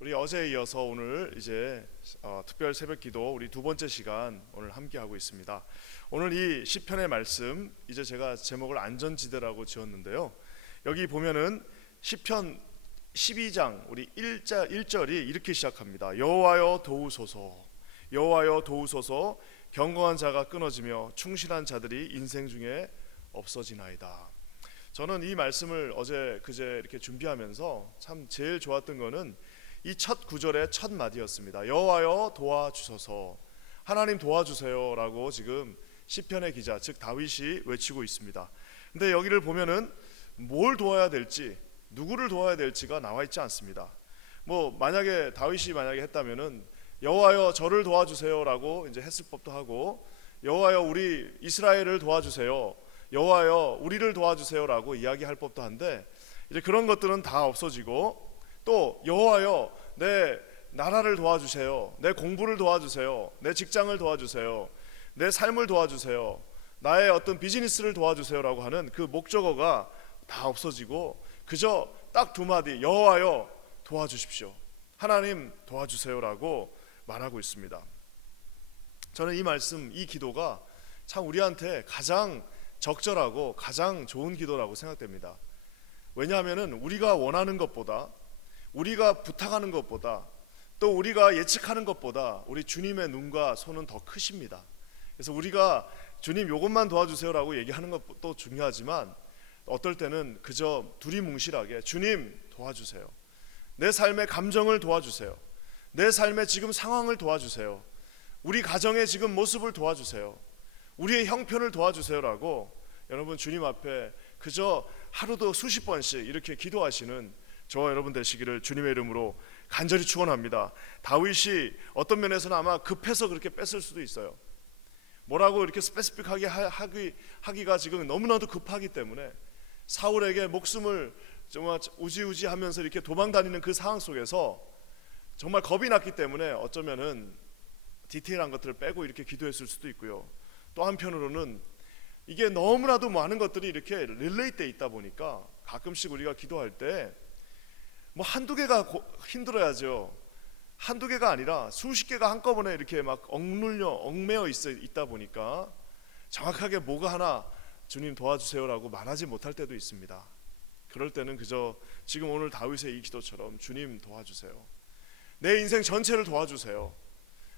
우리 어제에 이어서 오늘 이제 특별 새벽기도 우리 두 번째 시간 오늘 함께 하고 있습니다. 오늘 이 시편의 말씀, 이제 제가 제목을 안전지대라고 지었는데요. 여기 보면은 시편 12장 우리 1절이 이렇게 시작합니다. 여호와여 도우소서, 여호와여 도우소서, 경건한 자가 끊어지며 충실한 자들이 인생 중에 없어지나이다. 저는 이 말씀을 어제 그제 이렇게 준비하면서 참 제일 좋았던 거는 이 첫 구절의 첫 마디였습니다. 여호와여 도와주소서, 하나님 도와주세요라고 지금 시편의 기자 즉 다윗이 외치고 있습니다. 근데 여기를 보면은 뭘 도와야 될지, 누구를 도와야 될지가 나와 있지 않습니다. 만약에 다윗이 했다면은 여호와여 저를 도와주세요라고 이제 했을 법도 하고, 여호와여 우리 이스라엘을 도와주세요, 여호와여 우리를 도와주세요라고 이야기할 법도 한데, 이제 그런 것들은 다 없어지고, 또 여호와여 내 나라를 도와주세요, 내 공부를 도와주세요, 내 직장을 도와주세요, 내 삶을 도와주세요, 나의 어떤 비즈니스를 도와주세요라고 하는 그 목적어가 다 없어지고 그저 딱 두 마디 여호와여 도와주십시오, 하나님 도와주세요라고 말하고 있습니다. 저는 이 말씀, 이 기도가 참 우리한테 가장 적절하고 가장 좋은 기도라고 생각됩니다. 왜냐하면 우리가 원하는 것보다, 우리가 부탁하는 것보다, 또 우리가 예측하는 것보다 우리 주님의 눈과 손은 더 크십니다. 그래서 우리가 주님 요것만 도와주세요라고 얘기하는 것도 중요하지만, 어떨 때는 그저 두리뭉실하게 주님 도와주세요, 내 삶의 감정을 도와주세요, 내 삶의 지금 상황을 도와주세요, 우리 가정의 지금 모습을 도와주세요, 우리의 형편을 도와주세요라고 여러분 주님 앞에 그저 하루도 수십 번씩 이렇게 기도하시는 저와 여러분 되시기를 주님의 이름으로 간절히 축원합니다. 다윗이 어떤 면에서는 아마 급해서 그렇게 뺐을 수도 있어요. 뭐라고 이렇게 스페시픽하게 하기가 지금 너무나도 급하기 때문에 사울에게 목숨을 정말 우지우지 하면서 이렇게 도망다니는 그 상황 속에서 정말 겁이 났기 때문에 어쩌면은 디테일한 것들을 빼고 이렇게 기도했을 수도 있고요. 또 한편으로는 이게 너무나도 많은 것들이 이렇게 릴레이돼 있다 보니까 가끔씩 우리가 기도할 때 한두 개가 힘들어야죠. 한두 개가 아니라 수십 개가 한꺼번에 이렇게 막 얽매여 있다 보니까 정확하게 뭐가 하나 주님 도와주세요라고 말하지 못할 때도 있습니다. 그럴 때는 그저 지금 오늘 다윗의 이 기도처럼 주님 도와주세요, 내 인생 전체를 도와주세요,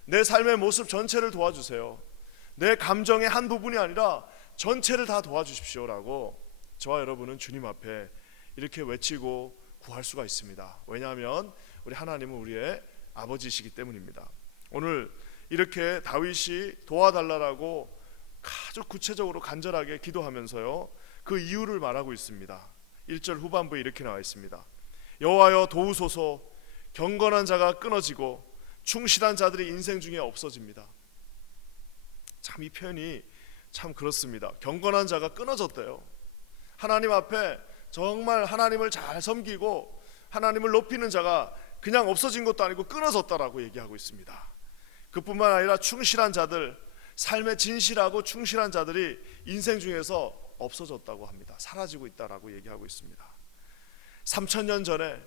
내 삶의 모습 전체를 도와주세요, 내 감정의 한 부분이 아니라 전체를 다 도와주십시오라고 저와 여러분은 주님 앞에 이렇게 외치고 구할 수가 있습니다. 왜냐하면 우리 하나님은 우리의 아버지이시기 때문입니다. 오늘 이렇게 다윗이 도와달라고 아주 구체적으로 간절하게 기도하면서요, 그 이유를 말하고 있습니다. 1절 후반부에 이렇게 나와 있습니다. 여호와여 도우소서, 경건한 자가 끊어지고 충실한 자들이 인생 중에 없어집니다. 참 이 표현이 참 그렇습니다. 경건한 자가 끊어졌대요. 하나님 앞에 정말 하나님을 잘 섬기고 하나님을 높이는 자가 그냥 없어진 것도 아니고 끊어졌다라고 얘기하고 있습니다. 그뿐만 아니라 충실한 자들, 삶에 진실하고 충실한 자들이 인생 중에서 없어졌다고 합니다. 사라지고 있다라고 얘기하고 있습니다. 3000년 전에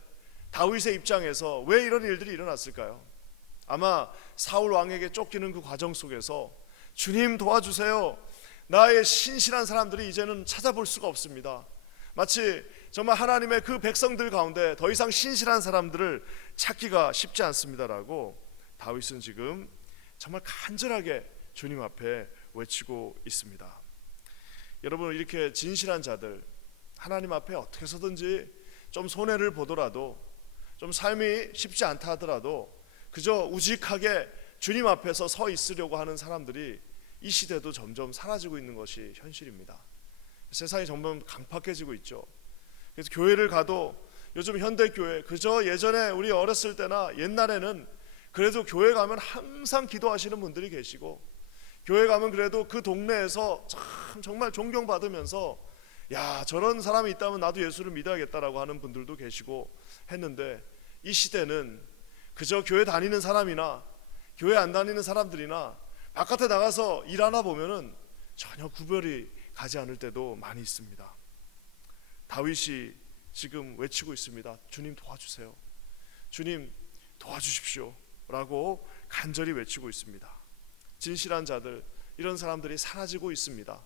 다윗의 입장에서 왜 이런 일들이 일어났을까요? 아마 사울 왕에게 쫓기는 그 과정 속에서 주님 도와주세요, 나의 신실한 사람들이 이제는 찾아볼 수가 없습니다, 마치 정말 하나님의 그 백성들 가운데 더 이상 신실한 사람들을 찾기가 쉽지 않습니다라고 다윗은 지금 정말 간절하게 주님 앞에 외치고 있습니다. 여러분, 이렇게 진실한 자들, 하나님 앞에 어떻게 해서든지 좀 손해를 보더라도, 좀 삶이 쉽지 않다 하더라도 그저 우직하게 주님 앞에서 서 있으려고 하는 사람들이 이 시대도 점점 사라지고 있는 것이 현실입니다. 세상이 점점 강팍해지고 있죠. 그래서 교회를 가도 요즘 현대교회, 그저 예전에 우리 어렸을 때나 옛날에는 그래도 교회 가면 항상 기도하시는 분들이 계시고, 교회 가면 그래도 그 동네에서 참 정말 존경받으면서 야, 저런 사람이 있다면 나도 예수를 믿어야겠다라고 하는 분들도 계시고 했는데, 이 시대는 그저 교회 다니는 사람이나 교회 안 다니는 사람들이나 바깥에 나가서 일하나 보면은 전혀 구별이 가지 않을 때도 많이 있습니다. 다윗이 지금 외치고 있습니다. 주님 도와주세요. 주님 도와주십시오라고 간절히 외치고 있습니다. 진실한 자들, 이런 사람들이 사라지고 있습니다.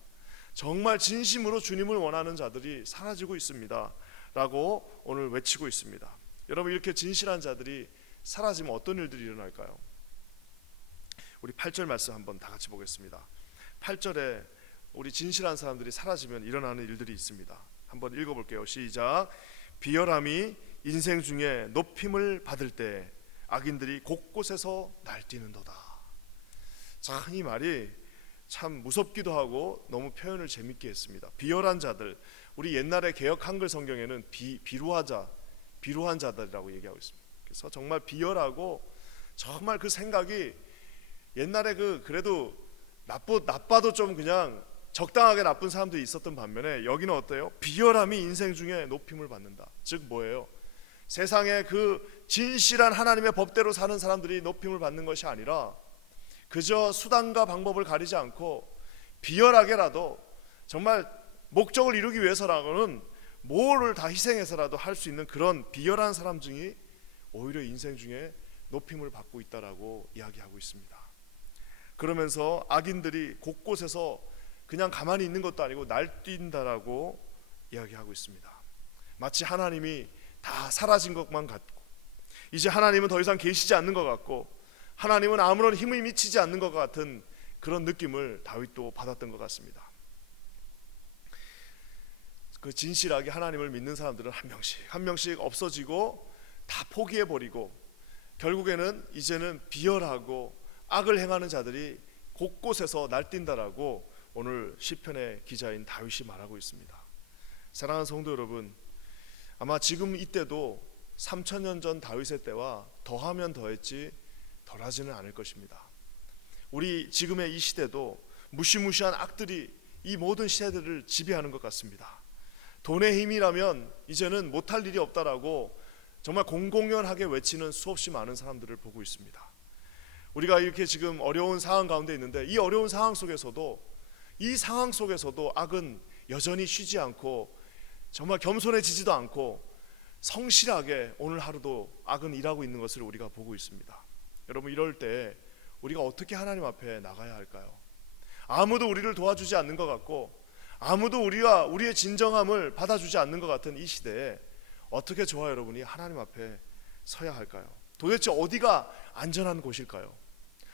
정말 진심으로 주님을 원하는 자들이 사라지고 있습니다 라고 오늘 외치고 있습니다. 여러분, 이렇게 진실한 자들이 사라지면 어떤 일들이 일어날까요? 우리 8절 말씀 한번 다 같이 보겠습니다. 8절에 우리 진실한 사람들이 사라지면 일어나는 일들이 있습니다. 한번 읽어볼게요. 시작. 비열함이 인생 중에 높임을 받을 때 악인들이 곳곳에서 날뛰는도다. 참, 이 말이 참 무섭기도 하고 너무 표현을 재밌게 했습니다. 비열한 자들, 우리 옛날에 개역 한글 성경에는 비루한 자들이라고 얘기하고 있습니다. 그래서 정말 비열하고 정말 그 생각이 옛날에 그래도 나빠도 좀 그냥 적당하게 나쁜 사람들이 있었던 반면에 여기는 어때요? 비열함이 인생 중에 높임을 받는다. 즉 뭐예요? 세상에 그 진실한 하나님의 법대로 사는 사람들이 높임을 받는 것이 아니라 그저 수단과 방법을 가리지 않고 비열하게라도 정말 목적을 이루기 위해서라고는 뭐를 다 희생해서라도 할 수 있는 그런 비열한 사람 중이 오히려 인생 중에 높임을 받고 있다라고 이야기하고 있습니다. 그러면서 악인들이 곳곳에서 그냥 가만히 있는 것도 아니고 날뛴다라고 이야기하고 있습니다. 마치 하나님이 다 사라진 것만 같고 이제 하나님은 더 이상 계시지 않는 것 같고 하나님은 아무런 힘이 미치지 않는 것 같은 그런 느낌을 다윗도 받았던 것 같습니다. 그 진실하게 하나님을 믿는 사람들은 한 명씩 없어지고 다 포기해버리고 결국에는 이제는 비열하고 악을 행하는 자들이 곳곳에서 날뛴다라고 오늘 시편의 기자인 다윗이 말하고 있습니다. 사랑하는 성도 여러분, 아마 지금 이때도 3000년 전 다윗의 때와 더하면 더했지 덜하지는 않을 것입니다. 우리 지금의 이 시대도 무시무시한 악들이 이 모든 시대들을 지배하는 것 같습니다. 돈의 힘이라면 이제는 못할 일이 없다라고 정말 공공연하게 외치는 수없이 많은 사람들을 보고 있습니다. 우리가 이렇게 지금 어려운 상황 가운데 있는데 이 어려운 상황 속에서도 악은 여전히 쉬지 않고 정말 겸손해지지도 않고 성실하게 오늘 하루도 악은 일하고 있는 것을 우리가 보고 있습니다. 여러분, 이럴 때 우리가 어떻게 하나님 앞에 나가야 할까요? 아무도 우리를 도와주지 않는 것 같고 아무도 우리의 진정함을 받아주지 않는 것 같은 이 시대에 어떻게 저와 여러분이 하나님 앞에 서야 할까요? 도대체 어디가 안전한 곳일까요?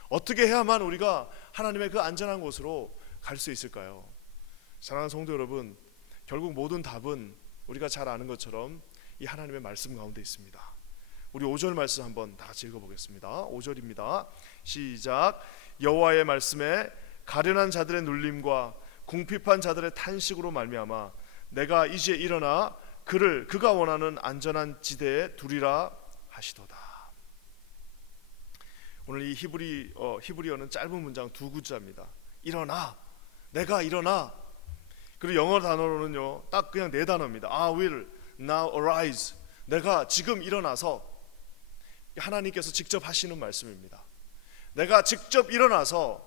어떻게 해야만 우리가 하나님의 그 안전한 곳으로 갈 수 있을까요? 사랑하는 성도 여러분, 결국 모든 답은 우리가 잘 아는 것처럼 이 하나님의 말씀 가운데 있습니다. 우리 5절 말씀 한번 다 같이 읽어보겠습니다. 5절입니다. 시작. 여호와의 말씀에 가련한 자들의 눌림과 궁핍한 자들의 탄식으로 말미암아 내가 이제 일어나 그가 원하는 안전한 지대에 두리라 하시도다. 오늘 이 히브리어는 짧은 문장 두 구자입니다. 일어나, 내가 일어나. 그리고 영어 단어로는요 딱 그냥 네 단어입니다. I will now arise. 내가 지금 일어나서. 하나님께서 직접 하시는 말씀입니다. 내가 직접 일어나서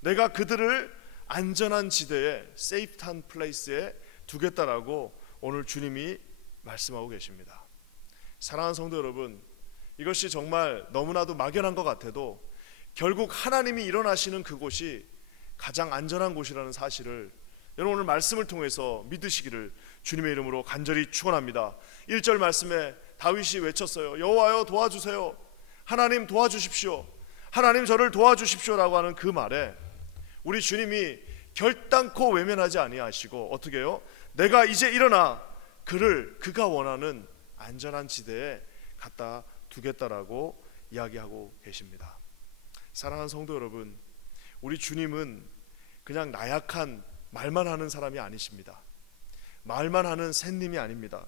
내가 그들을 안전한 지대에, safe한 place에 두겠다라고 오늘 주님이 말씀하고 계십니다. 사랑하는 성도 여러분, 이것이 정말 너무나도 막연한 것 같아도 결국 하나님이 일어나시는 그곳이 가장 안전한 곳이라는 사실을 여러분 오늘 말씀을 통해서 믿으시기를 주님의 이름으로 간절히 축원합니다. 1절 말씀에 다윗이 외쳤어요. 여호와여 도와주세요. 하나님 도와주십시오. 하나님 저를 도와주십시오라고 하는 그 말에 우리 주님이 결단코 외면하지 아니하시고 어떻게 해요? 내가 이제 일어나 그가 원하는 안전한 지대에 갖다 두겠다라고 이야기하고 계십니다. 사랑하는 성도 여러분, 우리 주님은 그냥 나약한 말만 하는 사람이 아니십니다. 말만 하는 샌님이 아닙니다.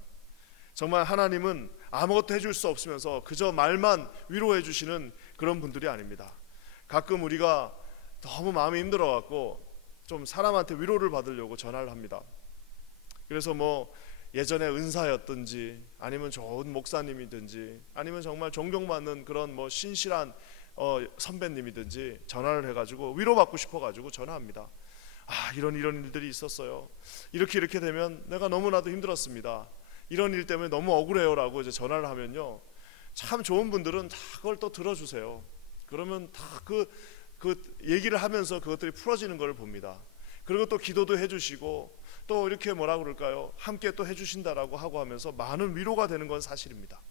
정말 하나님은 아무것도 해줄 수 없으면서 그저 말만 위로해 주시는 그런 분들이 아닙니다. 가끔 우리가 너무 마음이 힘들어갖고 좀 사람한테 위로를 받으려고 전화를 합니다. 그래서 뭐 예전에 은사였든지 아니면 좋은 목사님이든지 아니면 정말 존경받는 그런 뭐 신실한 선배님이든지 전화를 해가지고 위로받고 싶어가지고 전화합니다. 이런 일들이 있었어요. 이렇게 되면 내가 너무나도 힘들었습니다. 이런 일 때문에 너무 억울해요라고 이제 전화를 하면요, 참 좋은 분들은 다 그걸 또 들어주세요. 그러면 다 그 얘기를 하면서 그것들이 풀어지는 걸 봅니다. 그리고 또 기도도 해주시고 또 이렇게 뭐라 그럴까요? 함께 또 해주신다라고 하고 하면서 많은 위로가 되는 건 사실입니다.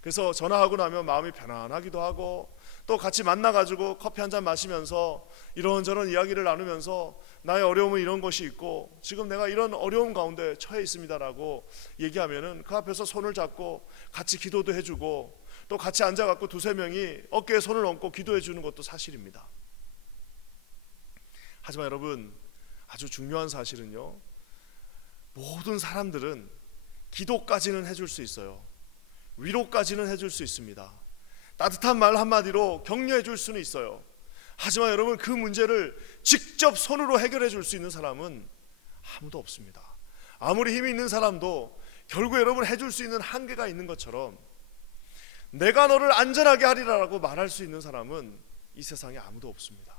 그래서 전화하고 나면 마음이 편안하기도 하고 또 같이 만나가지고 커피 한잔 마시면서 이런저런 이야기를 나누면서 나의 어려움은 이런 것이 있고 지금 내가 이런 어려움 가운데 처해 있습니다라고 얘기하면은 그 앞에서 손을 잡고 같이 기도도 해주고 또 같이 앉아갖고 두세 명이 어깨에 손을 얹고 기도해 주는 것도 사실입니다. 하지만 여러분, 아주 중요한 사실은요, 모든 사람들은 기도까지는 해줄 수 있어요. 위로까지는 해줄 수 있습니다. 따뜻한 말 한마디로 격려해 줄 수는 있어요. 하지만 여러분, 그 문제를 직접 손으로 해결해 줄 수 있는 사람은 아무도 없습니다. 아무리 힘이 있는 사람도 결국 여러분 해줄 수 있는 한계가 있는 것처럼 내가 너를 안전하게 하리라라고 말할 수 있는 사람은 이 세상에 아무도 없습니다.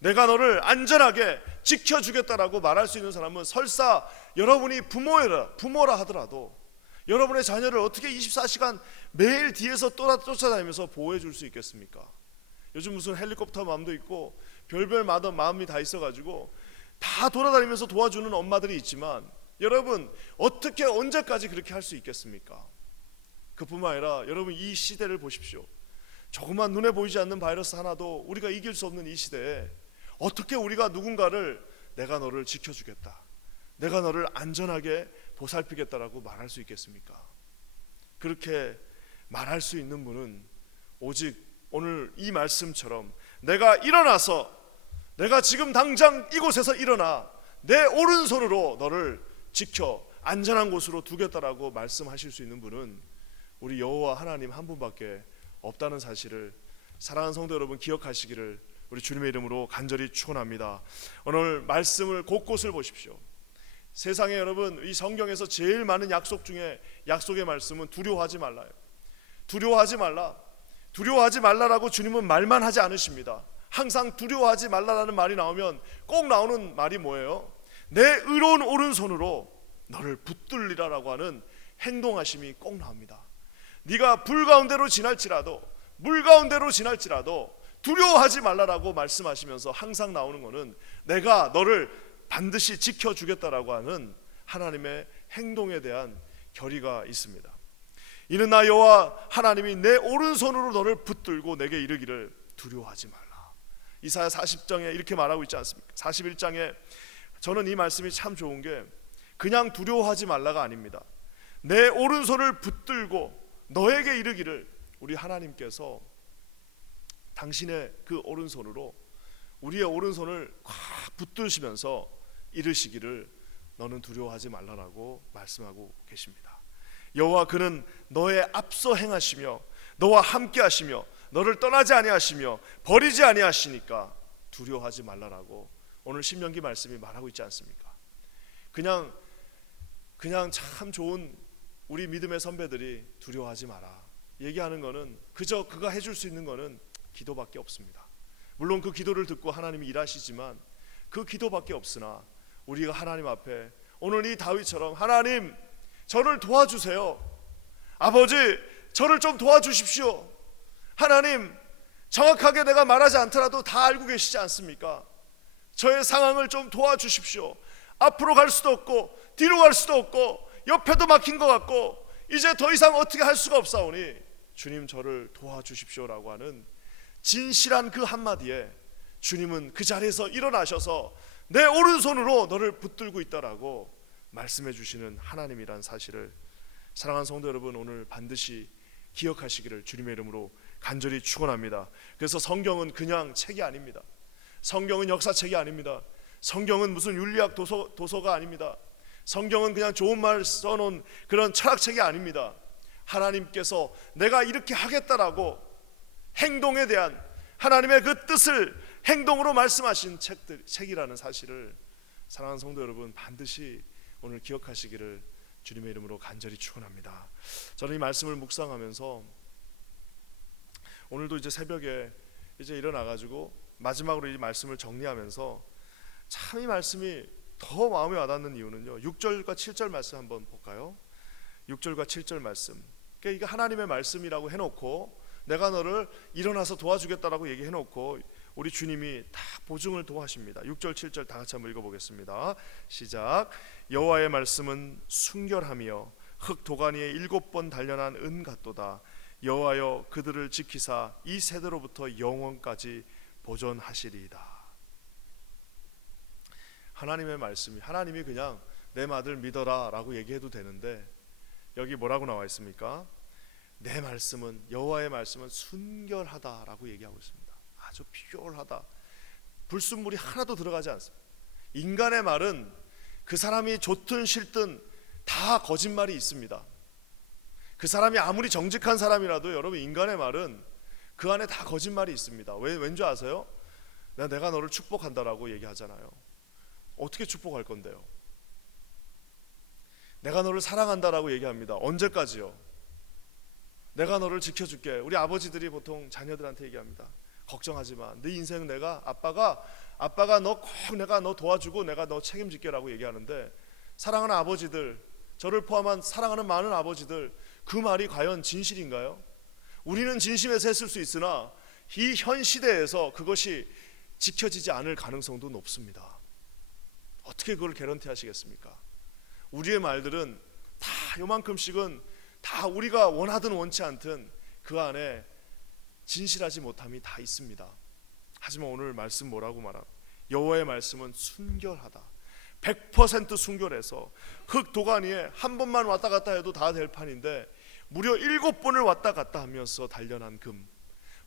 내가 너를 안전하게 지켜주겠다라고 말할 수 있는 사람은 설사 여러분이 부모라 하더라도 여러분의 자녀를 어떻게 24시간 매일 뒤에서 쫓아다니면서 보호해 줄 수 있겠습니까? 요즘 무슨 헬리콥터 마음도 있고 별별 마음이 다 있어가지고 다 돌아다니면서 도와주는 엄마들이 있지만 여러분 어떻게 언제까지 그렇게 할 수 있겠습니까? 그뿐만 아니라 여러분 이 시대를 보십시오. 조그만 눈에 보이지 않는 바이러스 하나도 우리가 이길 수 없는 이 시대에 어떻게 우리가 누군가를 내가 너를 지켜주겠다, 내가 너를 안전하게 보살피겠다라고 말할 수 있겠습니까? 그렇게 말할 수 있는 분은 오직 오늘 이 말씀처럼 내가 일어나서 내가 지금 당장 이곳에서 일어나 내 오른손으로 너를 지켜 안전한 곳으로 두겠다라고 말씀하실 수 있는 분은 우리 여호와 하나님 한 분밖에 없다는 사실을 사랑하는 성도 여러분 기억하시기를 우리 주님의 이름으로 간절히 축원합니다. 오늘 말씀을 곳곳을 보십시오. 세상에 여러분 이 성경에서 제일 많은 약속 중에 약속의 말씀은 두려워하지 말라요. 두려워하지 말라. 두려워하지 말라라고 주님은 말만 하지 않으십니다. 항상 두려워하지 말라라는 말이 나오면 꼭 나오는 말이 뭐예요? 내 의로운 오른손으로 너를 붙들리라라고 하는 행동하심이 꼭 나옵니다. 네가 불 가운데로 지날지라도 물 가운데로 지날지라도 두려워하지 말라라고 말씀하시면서 항상 나오는 것은 내가 너를 반드시 지켜주겠다라고 하는 하나님의 행동에 대한 결의가 있습니다. 이는 나 여호와 하나님이 내 오른손으로 너를 붙들고 내게 이르기를 두려워하지 말라. 이사야 40장에 이렇게 말하고 있지 않습니까? 41장에 저는 이 말씀이 참 좋은 게 그냥 두려워하지 말라가 아닙니다. 내 오른손을 붙들고 너에게 이르기를 우리 하나님께서 당신의 그 오른손으로 우리의 오른손을 꽉 붙드시면서 이르시기를 너는 두려워하지 말라라고 말씀하고 계십니다. 여호와 그는 너의 앞서 행하시며 너와 함께 하시며 너를 떠나지 아니하시며 버리지 아니하시니까 두려워하지 말라라고 오늘 신명기 말씀이 말하고 있지 않습니까? 그냥 참 좋은 우리 믿음의 선배들이 두려워하지 마라 얘기하는 거는 그저 그가 해줄 수 있는 거는 기도밖에 없습니다. 물론 그 기도를 듣고 하나님이 일하시지만 그 기도밖에 없으나 우리가 하나님 앞에 오늘 이 다윗처럼 하나님 저를 도와주세요. 아버지 저를 좀 도와주십시오. 하나님 정확하게 내가 말하지 않더라도 다 알고 계시지 않습니까? 저의 상황을 좀 도와주십시오. 앞으로 갈 수도 없고 뒤로 갈 수도 없고 옆에도 막힌 것 같고 이제 더 이상 어떻게 할 수가 없사오니 주님 저를 도와주십시오라고 하는 진실한 그 한마디에 주님은 그 자리에서 일어나셔서 내 오른손으로 너를 붙들고 있다라고 말씀해 주시는 하나님이란 사실을 사랑하는 성도 여러분 오늘 반드시 기억하시기를 주님의 이름으로 간절히 축원합니다. 그래서 성경은 그냥 책이 아닙니다. 성경은 역사책이 아닙니다. 성경은 무슨 윤리학 도서가 아닙니다. 성경은 그냥 좋은 말 써놓은 그런 철학책이 아닙니다. 하나님께서 내가 이렇게 하겠다라고 행동에 대한 하나님의 그 뜻을 행동으로 말씀하신 책이라는 사실을 사랑하는 성도 여러분 반드시 오늘 기억하시기를 주님의 이름으로 간절히 축원합니다. 저는 이 말씀을 묵상하면서 오늘도 이제 새벽에 이제 일어나가지고 마지막으로 이 말씀을 정리하면서 참 이 말씀이 더 마음에 와닿는 이유는요 6절과 7절 말씀 한번 볼까요? 6절과 7절 말씀 그러니까 이게 하나님의 말씀이라고 해놓고 내가 너를 일어나서 도와주겠다라고 얘기해놓고 우리 주님이 다 보증을 도하십니다. 6절 7절 다 같이 한번 읽어보겠습니다. 시작. 여호와의 말씀은 순결하며 흙 도가니에 7번 단련한 은 같도다. 여호와여 그들을 지키사 이 세대로부터 영원까지 보존하시리이다. 하나님의 말씀이, 하나님이 그냥 내 말을 믿어라 라고 얘기해도 되는데 여기 뭐라고 나와 있습니까? 내 말씀은, 여호와의 말씀은 순결하다라고 얘기하고 있습니다. 아주 퓨어하다. 불순물이 하나도 들어가지 않습니다. 인간의 말은 그 사람이 좋든 싫든 다 거짓말이 있습니다. 그 사람이 아무리 정직한 사람이라도 여러분 인간의 말은 그 안에 다 거짓말이 있습니다. 왠지 아세요? 내가 너를 축복한다라고 얘기하잖아요. 어떻게 축복할 건데요? 내가 너를 사랑한다라고 얘기합니다. 언제까지요? 내가 너를 지켜줄게. 우리 아버지들이 보통 자녀들한테 얘기합니다. 걱정하지 마. 네 인생 내가 아빠가 너 꼭 내가 너 도와주고 내가 너 책임질게라고 얘기하는데 사랑하는 아버지들, 저를 포함한 사랑하는 많은 아버지들, 그 말이 과연 진실인가요? 우리는 진심에서 했을 수 있으나 이 현 시대에서 그것이 지켜지지 않을 가능성도 높습니다. 어떻게 그걸 개런티 하시겠습니까? 우리의 말들은 다 요만큼씩은 다 우리가 원하든 원치 않든 그 안에 진실하지 못함이 다 있습니다. 하지만 오늘 말씀 뭐라고 말합니까? 여호와의 말씀은 순결하다. 100% 순결해서 흙 도가니에 한 번만 왔다 갔다 해도 다 될 판인데 무려 7번을 왔다 갔다 하면서 단련한 금,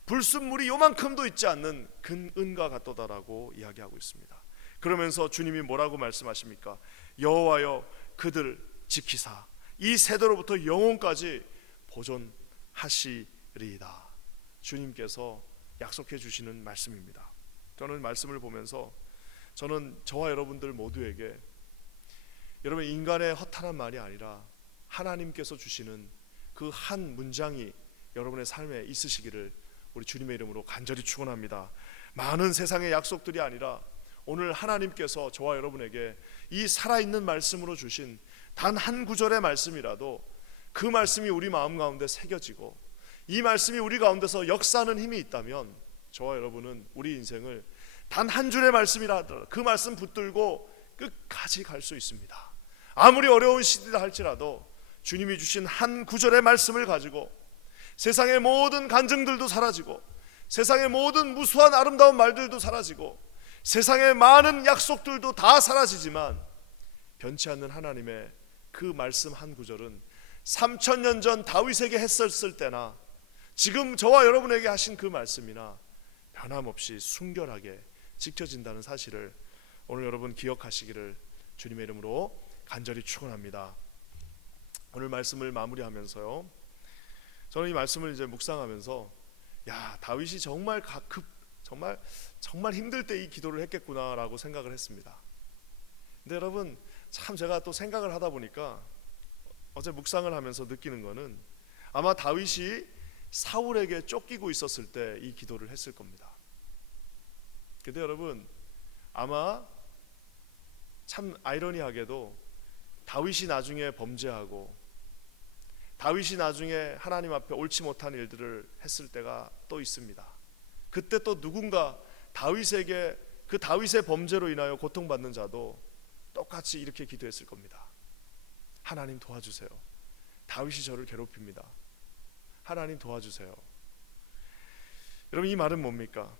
불순물이 요만큼도 있지 않는 은과 같도다라고 이야기하고 있습니다. 그러면서 주님이 뭐라고 말씀하십니까? 여호와여 그들 지키사 이 세대로부터 영원까지 보존하시리이다. 주님께서 약속해 주시는 말씀입니다. 저는 말씀을 보면서 저는 저와 여러분들 모두에게 여러분 인간의 허탄한 말이 아니라 하나님께서 주시는 그 한 문장이 여러분의 삶에 있으시기를 우리 주님의 이름으로 간절히 축원합니다. 많은 세상의 약속들이 아니라 오늘 하나님께서 저와 여러분에게 이 살아있는 말씀으로 주신 단 한 구절의 말씀이라도 그 말씀이 우리 마음 가운데 새겨지고 이 말씀이 우리 가운데서 역사하는 힘이 있다면 저와 여러분은 우리 인생을 단 한 줄의 말씀이라도 그 말씀 붙들고 끝까지 갈 수 있습니다. 아무리 어려운 시대다 할지라도 주님이 주신 한 구절의 말씀을 가지고 세상의 모든 간증들도 사라지고 세상의 모든 무수한 아름다운 말들도 사라지고 세상의 많은 약속들도 다 사라지지만 변치 않는 하나님의 그 말씀 한 구절은 3000년 전 다윗에게 했었을 때나 지금 저와 여러분에게 하신 그 말씀이나 변함없이 순결하게 지켜진다는 사실을 오늘 여러분 기억하시기를 주님의 이름으로 간절히 축원합니다. 오늘 말씀을 마무리하면서요, 저는 이 말씀을 이제 묵상하면서 야, 다윗이 정말 정말 힘들 때 이 기도를 했겠구나라고 생각을 했습니다. 근데 여러분 참 제가 또 생각을 하다 보니까 어제 묵상을 하면서 느끼는 거는 아마 다윗이 사울에게 쫓기고 있었을 때 이 기도를 했을 겁니다. 근데 여러분 아마 참 아이러니하게도 다윗이 나중에 범죄하고 다윗이 나중에 하나님 앞에 옳지 못한 일들을 했을 때가 또 있습니다. 그때 또 누군가 다윗에게 그 다윗의 범죄로 인하여 고통받는 자도 똑같이 이렇게 기도했을 겁니다. 하나님 도와주세요. 다윗이 저를 괴롭힙니다. 하나님 도와주세요. 여러분 이 말은 뭡니까?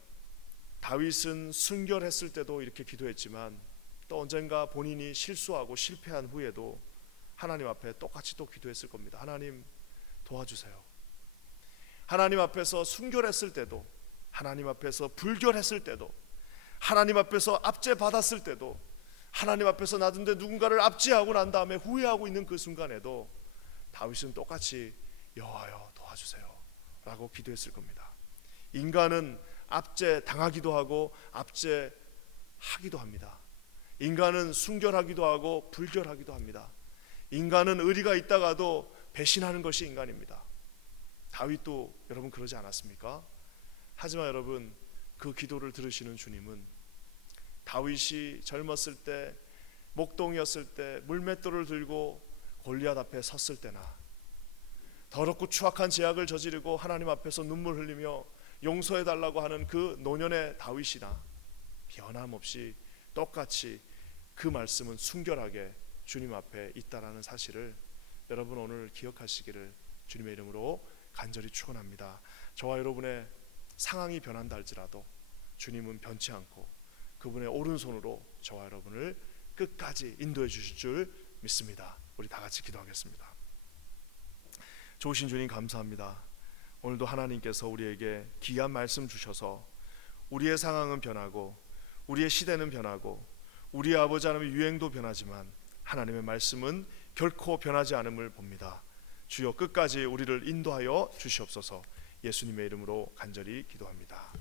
다윗은 순결했을 때도 이렇게 기도했지만 또 언젠가 본인이 실수하고 실패한 후에도 하나님 앞에 똑같이 또 기도했을 겁니다. 하나님 도와주세요. 하나님 앞에서 순결했을 때도, 하나님 앞에서 불결했을 때도, 하나님 앞에서 압제받았을 때도, 하나님 앞에서 나든데 누군가를 압제하고 난 다음에 후회하고 있는 그 순간에도 다윗은 똑같이 여호와여 도와주세요 라고 기도했을 겁니다. 인간은 압제당하기도 하고 압제하기도 합니다. 인간은 순결하기도 하고 불결하기도 합니다. 인간은 의리가 있다가도 배신하는 것이 인간입니다. 다윗도 여러분 그러지 않았습니까? 하지만 여러분 그 기도를 들으시는 주님은 다윗이 젊었을 때, 목동이었을 때, 물맷돌을 들고 골리앗 앞에 섰을 때나 더럽고 추악한 죄악을 저지르고 하나님 앞에서 눈물 흘리며 용서해 달라고 하는 그 노년의 다윗이나 변함없이 똑같이 그 말씀은 순결하게 주님 앞에 있다라는 사실을 여러분 오늘 기억하시기를 주님의 이름으로 간절히 축원합니다. 저와 여러분의 상황이 변한다 할지라도 주님은 변치 않고 그분의 오른손으로 저와 여러분을 끝까지 인도해 주실 줄 믿습니다. 우리 다 같이 기도하겠습니다. 좋으신 주님 감사합니다. 오늘도 하나님께서 우리에게 귀한 말씀 주셔서 우리의 상황은 변하고 우리의 시대는 변하고 우리의 아버지 하나님의 유행도 변하지만 하나님의 말씀은 결코 변하지 않음을 봅니다. 주여 끝까지 우리를 인도하여 주시옵소서. 예수님의 이름으로 간절히 기도합니다.